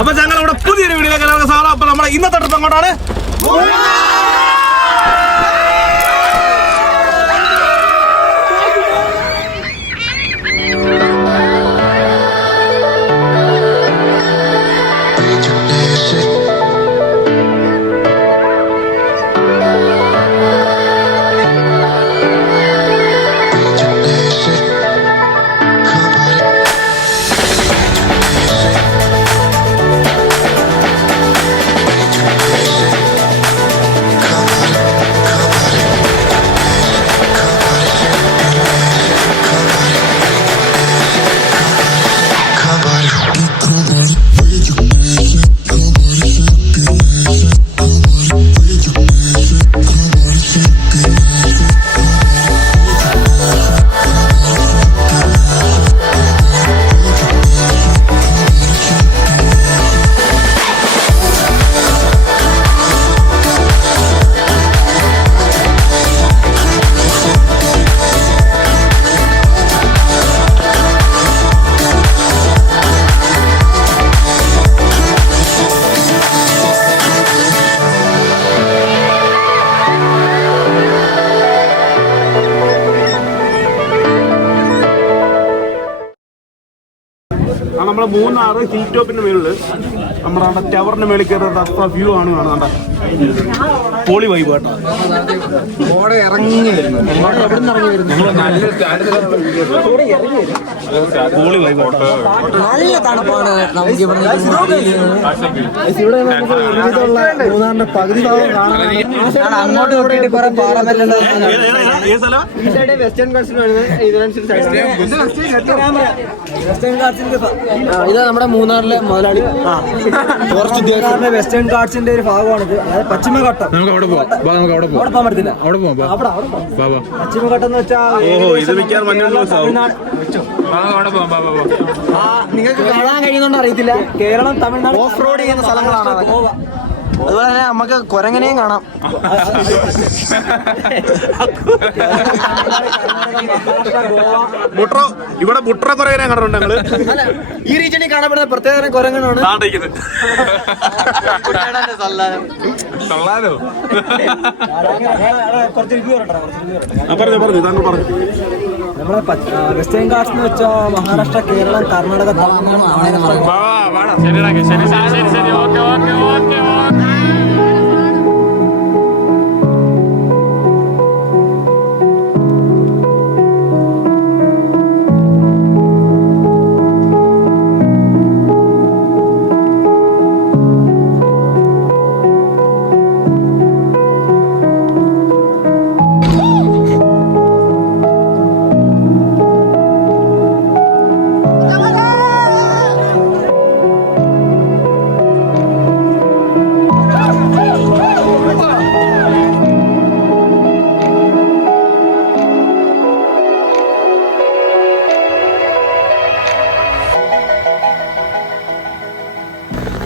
അപ്പൊ ഞങ്ങൾ ഇവിടെ പുതിയൊരു വീഡിയോയിലേക്ക് സാറോ. അപ്പൊ നമ്മളെ ഇന്നത്തെ ട്രിപ്പ് അങ്ങോട്ടാണ്. നമ്മളെ മൂന്നാറ് ഹിൽ ടോപ്പിന്റെ മേളില് നമ്മുടെ ടവറിന്റെ മേളിൽ കയറുന്നത് അത്ര വ്യൂ ആണ് കാണുന്നത്. പോളി വൈബ് കേട്ടോ. പോളി വൈബ് നല്ല തണുപ്പാണ് നമുക്ക് മൂന്നാറിന്റെ പകുതി ഭാഗം കാണാൻ. അങ്ങോട്ട് നോക്കിയിട്ട് കുറെ പാറമല്ലുണ്ട്. വെസ്റ്റേൺ ഗാർഡ്സിന് വെസ്റ്റേൺ ഗാർഡ്സിന്റെ ഇത് നമ്മുടെ മൂന്നാറിലെ മുതലാളി ഫോറസ്റ്റ് ഉദ്യോഗസ്ഥരുടെ വെസ്റ്റേൺ ഗാർഡ്സിന്റെ ഒരു ഭാഗമാണിത്. അതായത് പശ്ചിമഘട്ടം. നമുക്ക് അവിടെ പോകാം. നമുക്ക് അവിടെ പോകാൻ പറ്റത്തില്ല. അവിടെ പോകാം. പശ്ചിമഘട്ടം എന്ന് വെച്ചാൽ നിങ്ങൾക്ക് കാണാൻ കഴിയുന്നുണ്ട് അറിയത്തില്ല. കേരളം തമിഴ്നാട് ഓഫ് റോഡ് ചെയ്യുന്ന സ്ഥലങ്ങളാണ്. അതുപോലെ തന്നെ നമുക്ക് കുരങ്ങനെയും കാണാം. ഇവിടെ മുട്ര കുരങ്ങനെ കണ്ടിട്ടുണ്ട് ഞങ്ങള്. ഈ റീജിയനിൽ കാണപ്പെടുന്ന പ്രത്യേക കുരങ്ങനാണ്. നമ്മളെ വെസ്റ്റേൺ ഗാർഡ്സ് എന്ന് വെച്ചാൽ മഹാരാഷ്ട്ര, കേരളം, കർണാടക,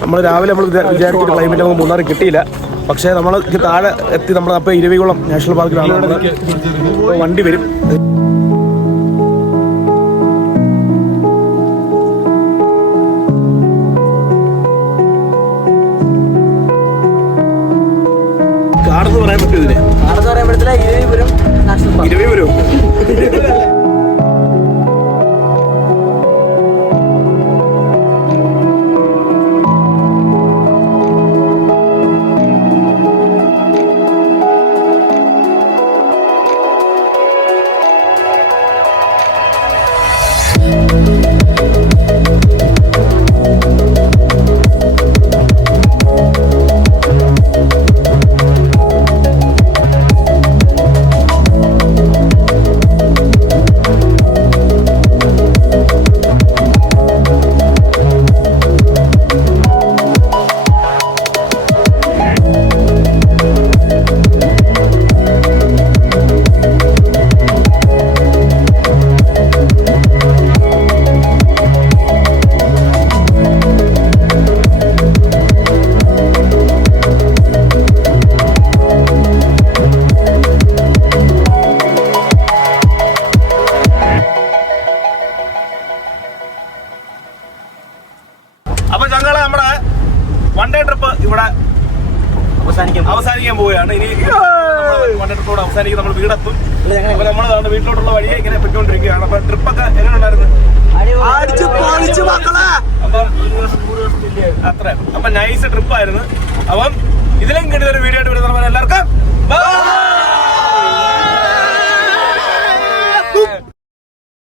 നമ്മൾ രാവിലെ വിചാരിച്ചിട്ട് ക്ലൈമറ്റ് നമുക്ക് മൂന്നാർ കിട്ടിയില്ല. പക്ഷേ നമ്മൾ താഴെ എത്തി. നമ്മൾ അപ്പോൾ ഇരവികുളം നാഷണൽ പാർക്കിലാണ്. വണ്ടി വരും. കാടെന്ന് പറയാൻ പറ്റും ഇതിന്. കാടെന്ന് പറയാൻ പറ്റത്തില്ല. Iravipuram national park. Iravipuram trip ഇവിടെ അവസാനിക്കാൻ പോവുകയാണ്. ഇനി വൺ ഡേ ട്രിപ്പോട് അവസാനിക്കും. നമ്മൾ വീടെത്തും. അപ്പൊ നമ്മൾ വീട്ടിലോട്ടുള്ള വഴിയെ ഇങ്ങനെ പൊയ്ക്കൊണ്ടിരിക്കുകയാണ്. അപ്പൊ ട്രിപ്പൊക്കെ എങ്ങനെ ഉണ്ടായിരുന്നു? അത്ര അപ്പൊ നൈസ് ട്രിപ്പായിരുന്നു. അപ്പം ഇതിലും കിട്ടിയൊരു വീഡിയോ ആയിട്ട് വരുന്ന എല്ലാവർക്കും